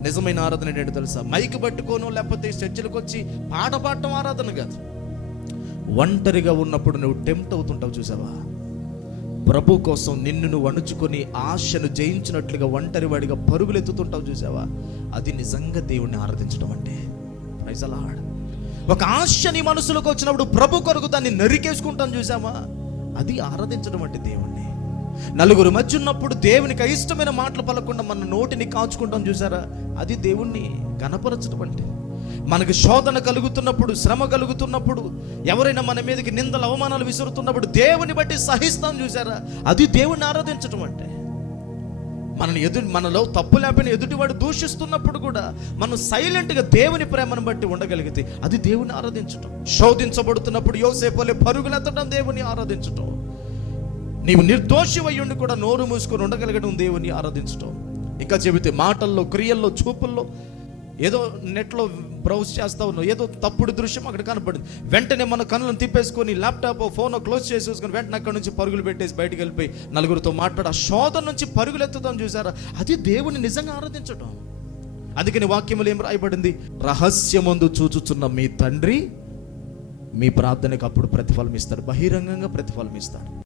నిజమైన ఆరాధన ఏంటంటే తెలుసా? మైక్ పట్టుకోను లేకపోతే చర్చిలకు వచ్చి పాట పాడటం ఆరాధన కాదు. ఒంటరిగా ఉన్నప్పుడు నువ్వు టెంప్ట్ అవుతుంటావు చూసావా? ప్రభు కోసం నిన్ను నువ్వు అణుచుకొని ఆశను జయించినట్లుగా ఒంటరి వాడిగా పరుగులెత్తుతుంటావు చూసావా? అది నిజంగా దేవుణ్ణి ఆరాధించడం అంటే. Praise the Lord. ఒక ఆశ నీ మనసులోకి వచ్చినప్పుడు ప్రభు కొరకు దాన్ని నరికేసుకుంటాం చూసావా? అది ఆరాధించడం అంటే దేవుణ్ణి. నలుగురు మధ్య ఉన్నప్పుడు దేవునికి అయిష్టమైన మాటలు పలకుండా మన నోటిని కాచుకుంటాం చూసారా? అది దేవుణ్ణి గణపరచడం అంటే. మనకు శోధన కలుగుతున్నప్పుడు, శ్రమ కలుగుతున్నప్పుడు, ఎవరైనా మన మీదకి నిందలు అవమానాలు విసురుతున్నప్పుడు దేవుని బట్టి సహిస్తాం చూసారా? అది దేవుణ్ణి ఆరాధించడం అంటే. మనలో తప్పు లేకపోయినా ఎదుటివాడు దూషిస్తున్నప్పుడు కూడా మనం సైలెంట్గా దేవుని ప్రేమను బట్టి ఉండగలిగితే అది దేవుని ఆరాధించటం. శోధించబడుతున్నప్పుడు యోసేపు వలె పరుగులెత్తడం దేవుని ఆరాధించటం. నీవు నిర్దోషివై ఉండి కూడా నోరు మూసుకొని ఉండగలగడం దేవుని ఆరాధించటం. ఇంకా చెబితే మాటల్లో, క్రియల్లో, చూపుల్లో ఏదో నెట్లో బ్రౌజ్ చేస్తా ఉన్నావు, ఏదో తప్పుడు దృశ్యం అక్కడ కనపడింది, వెంటనే మన కళ్ళను తిప్పేసుకొని ల్యాప్టాప్ ఫోన్ క్లోజ్ చేసేసుకొని వెంటనే అక్కడ నుంచి పరుగులు పెట్టేసి బయటికి వెళ్ళిపోయి నలుగురితో మాట్లాడి ఆ శోధన నుంచి పరుగులు ఎత్తుతాం చూసారా? అది దేవుని నిజంగా ఆరాధించటం. అందుకని వాక్యములు ఏం రాయబడింది? రహస్యమందు చూచుచున్న మీ తండ్రి మీ ప్రార్థనకు అప్పుడు ప్రతిఫలం ఇస్తాడు, బహిరంగంగా ప్రతిఫలం ఇస్తాడు.